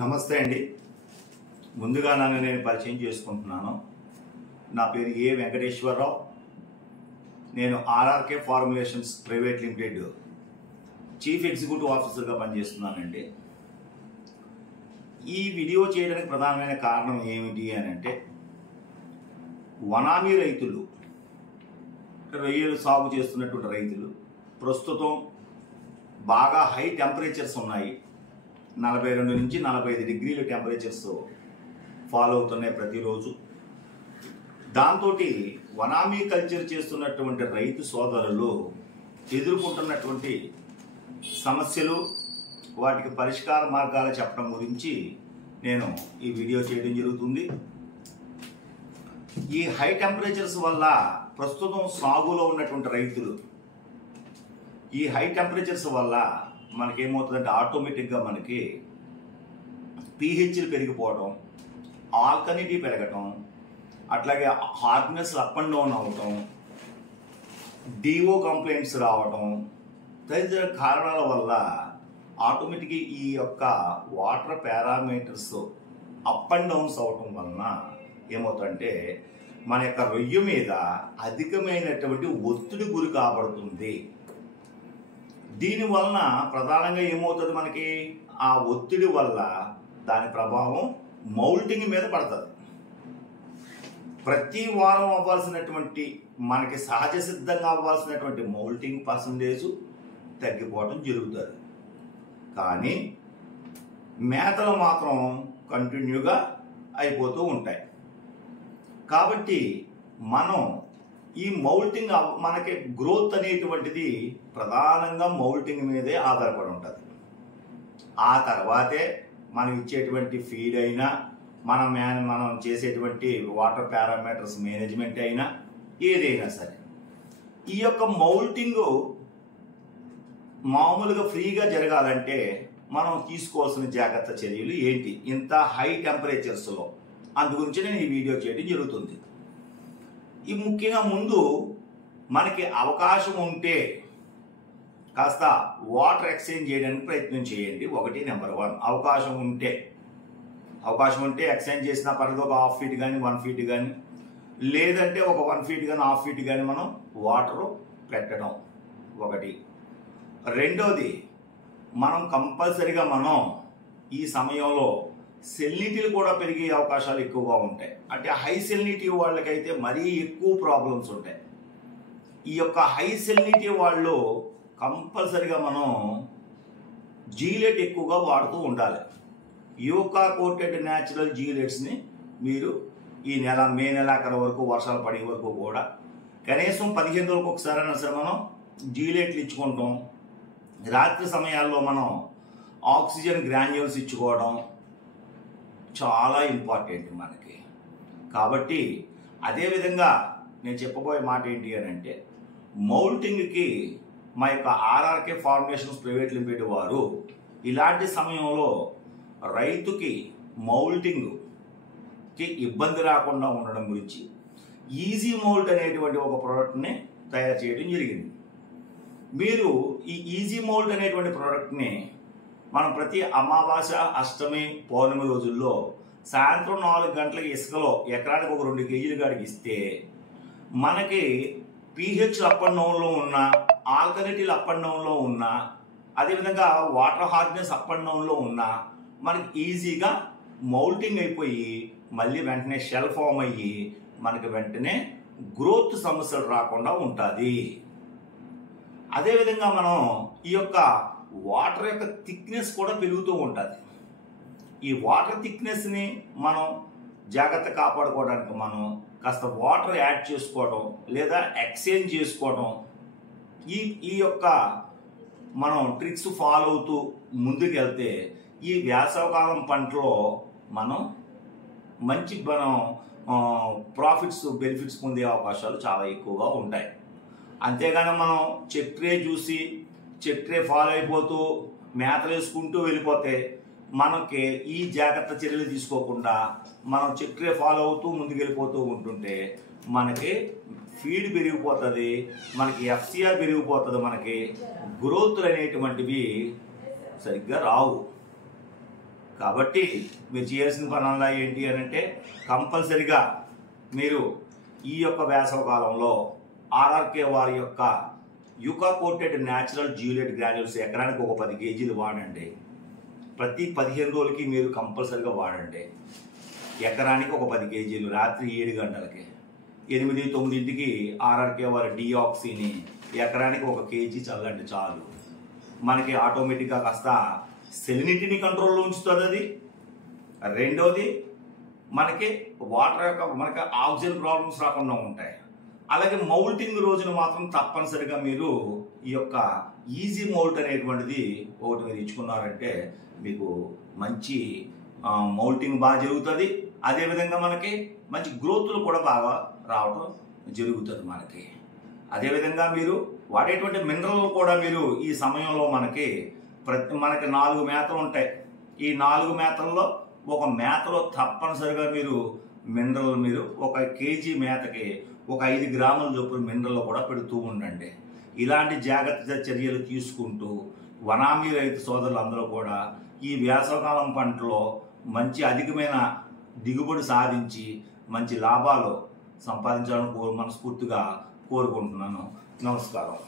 నమస్తే అండి. ముందుగా నన్ను నేను పరిచయం చేసుకుంటున్నాను. నా పేరు ఏ వెంకటేశ్వరరావు. నేను RRK formulations private limited chief executive ఆఫీసర్గా పనిచేస్తున్నానండి. ఈ వీడియో చేయడానికి ప్రధానమైన కారణం ఏమిటి అని అంటే, వనామీ రైతులు, రొయ్యలు సాగు చేస్తున్నటువంటి రైతులు ప్రస్తుతం బాగా హై టెంపరేచర్స్ ఉన్నాయి. 42 నుంచి 45 డిగ్రీల టెంపరేచర్స్ ఫాలో అవుతున్నాయి ప్రతిరోజు. దాంతో వనామీ కల్చర్ చేస్తున్నటువంటి రైతు సోదరులు ఎదుర్కొంటున్నటువంటి సమస్యలు, వాటికి పరిష్కార మార్గాలు చెప్పడం గురించి నేను ఈ వీడియో చేయడం జరుగుతుంది. ఈ హై టెంపరేచర్స్ వల్ల ప్రస్తుతం సాగులో ఉన్నటువంటి రైతులు, ఈ హై టెంపరేచర్స్ వల్ల మనకేమవుతుందంటే ఆటోమేటిక్గా మనకి పీహెచ్లు పెరిగిపోవడం, ఆల్కనిటీ పెరగటం, అట్లాగే హార్డ్నెస్ అప్ అండ్ డౌన్ అవటం, డిఓ కంప్లైంట్స్ రావటం తదితర కారణాల వల్ల ఆటోమేటిక్గా ఈ యొక్క water parameters up and downs అవటం వలన ఏమవుతుందంటే మన యొక్క రొయ్య మీద అధికమైనటువంటి ఒత్తిడి గురి కాబడుతుంది. దీనివలన ప్రధానంగా ఏమవుతుంది, మనకి ఆ ఒత్తిడి వల్ల దాని ప్రభావం మౌల్టింగ్ మీద పడుతుంది. ప్రతి వారం అవ్వాల్సినటువంటి, మనకి సహజ సిద్ధంగా అవ్వాల్సినటువంటి మౌల్టింగ్ పర్సంటేజ్ తగ్గిపోవడం జరుగుతుంది. కానీ మేతలు మాత్రం కంటిన్యూగా అయిపోతూ ఉంటాయి. కాబట్టి మనం ఈ మౌల్టింగ్, మనకి గ్రోత్ అనేటువంటిది ప్రధానంగా మౌల్టింగ్ మీదే ఆధారపడి ఉంటుంది. ఆ తర్వాతే మనం ఇచ్చేటువంటి ఫీడ్ అయినా, మనం చేసేటువంటి వాటర్ పారామీటర్స్ మేనేజ్మెంట్ అయినా, ఏదైనా సరే. ఈ యొక్క మౌల్టింగ్ మామూలుగా ఫ్రీగా జరగాలంటే మనం తీసుకోవాల్సిన జాగ్రత్త చర్యలు ఏంటి ఇంత హై టెంపరేచర్స్లో, అందు గురించి నేను ఈ వీడియో చేయడం జరుగుతుంది. ఈ ముఖ్యంగా ముందు మనకి అవకాశం ఉంటే కాస్త వాటర్ ఎక్స్చేంజ్ చేయడానికి ప్రయత్నం చేయండి. ఒకటి నెంబర్ 1, అవకాశం ఉంటే ఎక్స్చేంజ్ చేసినా పర్లేదు. ఒక 1/2 ఫీట్ కానీ 1 ఫీట్ కానీ, లేదంటే ఒక 1 ఫీట్ కానీ 1/2 ఫీట్ కానీ మనం వాటరు పెట్టడం ఒకటి. రెండోది, మనం కంపల్సరిగా మనం ఈ సమయంలో సెల్నిటీలు కూడా పెరిగే అవకాశాలు ఎక్కువగా ఉంటాయి. అంటే హై సెల్నిటీ వాళ్ళకైతే మరీ ఎక్కువ ప్రాబ్లమ్స్ ఉంటాయి. ఈ యొక్క హై సెల్నిటీ వాళ్ళు కంపల్సరిగా మనం జీలెట్ ఎక్కువగా వాడుతూ ఉండాలి. యూకా కోటెడ్ న్యాచురల్ జీలెట్స్ని మీరు ఈ మే నెలాఖరు వరకు, వర్షాలు పడే వరకు కూడా కనీసం 15 రోజులకు ఒకసారి అయినా సరే మనం జీలెట్లు ఇచ్చుకుంటాం. రాత్రి సమయాల్లో మనం ఆక్సిజన్ గ్రాన్యూల్స్ ఇచ్చుకోవడం చాలా ఇంపార్టెంట్ మనకి. కాబట్టి అదేవిధంగా నేను చెప్పబోయే మాట ఏంటి అని అంటే, మౌల్టింగ్కి మా యొక్క ఆర్ఆర్కే ఫార్ములేషన్స్ ప్రైవేట్ లిమిటెడ్ వారు ఇలాంటి సమయంలో రైతుకి మౌల్టింగ్కి ఇబ్బంది రాకుండా ఉండడం గురించి ఈజీ మౌల్ట్ అనేటువంటి ఒక ప్రోడక్ట్ని తయారు చేయడం జరిగింది. మీరు ఈ ఈజీ మౌల్ట్ అనేటువంటి ప్రోడక్ట్ని మనం ప్రతి అమావాస్య, అష్టమి, పౌర్ణమి రోజుల్లో సాయంత్రం 4 గంటలకి ఇసుకలో ఎకరానికి ఒక 2 కేజీలు కాడికి ఇస్తే మనకి పీహెచ్ అప్ అండ్ డౌన్లో ఉన్న, ఆల్కలిటీలు అప్ అండ్ డౌన్లో ఉన్న, అదేవిధంగా వాటర్ హార్డ్నెస్ అప్ అండ్ డౌన్లో ఉన్న మనకి ఈజీగా మౌల్టింగ్ అయిపోయి మళ్ళీ వెంటనే షెల్ ఫామ్ అయ్యి మనకి వెంటనే గ్రోత్ సమస్యలు రాకుండా ఉంటుంది. అదేవిధంగా మనం ఈ యొక్క వాటర్ యొక్క థిక్నెస్ కూడా పెరుగుతూ ఉంటుంది. ఈ వాటర్ థిక్నెస్ని మనం జాగ్రత్త కాపాడుకోవడానికి మనం కాస్త వాటర్ యాడ్ చేసుకోవడం లేదా ఎక్స్చేంజ్ చేసుకోవడం, ఈ యొక్క మనం ట్రిక్స్ ఫాలో అవుతూ ముందుకెళ్తే ఈ వేసవకాలం పంటలో మనం మంచి బెనిఫిట్స్ పొందే అవకాశాలు చాలా ఎక్కువగా ఉంటాయి. అంతేగాని మనం చెక్ ట్రే చూసి చెక్ ట్రే ఫాలో అయిపోతూ మేతలు వేసుకుంటూ వెళ్ళిపోతే మనకి ఈ జాగ్రత్త చర్యలు తీసుకోకుండా మనం చెక్ ట్రే ఫాలో అవుతూ ముందుకు వెళ్ళిపోతూ ఉంటుంటే మనకి ఫీడ్ పెరిగిపోతుంది, మనకి ఎఫ్సిఆర్ పెరిగిపోతుంది, మనకి గ్రోత్లు అనేటువంటివి సరిగ్గా రావు. కాబట్టి మీరు చేయాల్సిన పనుల్లో ఏంటి అని అంటే కంపల్సరిగా మీరు ఈ యొక్క వేసవకాలంలో ఆర్ఆర్కే వారి యొక్క యుకా కోటెడ్ న్యాచురల్ జ్యూలేట్ గ్రాన్యూల్స్ ఎకరానికి ఒక 10 కేజీలు వాడండి. ప్రతి 15 రోజులకి మీరు కంపల్సరిగా వాడండి. ఎకరానికి ఒక 10 కేజీలు రాత్రి 7 గంటలకి 8-9ంటికి ఆర్ఆర్కే వారి డిఆక్సీని ఎకరానికి 1 కేజీ చల్లండి చాలు. మనకి ఆటోమేటిక్గా కాస్త సెలినిటీని కంట్రోల్లో ఉంచుతుంది అది. రెండోది మనకి వాటర్ యొక్క మనకి ఆక్సిజన్ ప్రాబ్లమ్స్ రాకుండా ఉంటాయి. అలాగే మౌల్టింగ్ రోజున మాత్రం తప్పనిసరిగా మీరు ఈ యొక్క ఈజీ మౌల్ట్ అనేటువంటిది ఒకటి మీరు ఇచ్చుకున్నారంటే మీకు మంచి మౌల్టింగ్ బాగా జరుగుతుంది. అదేవిధంగా మనకి మంచి గ్రోత్లు కూడా బాగా రావడం జరుగుతుంది మనకి. అదేవిధంగా మీరు వాడేటువంటి మినరల్ కూడా మీరు ఈ సమయంలో మనకి 4 మేతలు ఉంటాయి. ఈ 4 మేతల్లో ఒక మేతలో తప్పనిసరిగా మీరు మినరల్ మీరు 1 కేజీ మేతకి 5 గ్రాముల చొప్పున మినరల్ కూడా పెడుతూ ఉండండి. ఇలాంటి జాగ్రత్త చర్యలు తీసుకుంటూ వనామీ రైతు సోదరులందరూ కూడా ఈ వేసవకాలం పంటలో మంచి అధికమైన దిగుబడి సాధించి మంచి లాభాలు సంపాదించాలని మనస్ఫూర్తిగా కోరుకుంటున్నాను. నమస్కారం.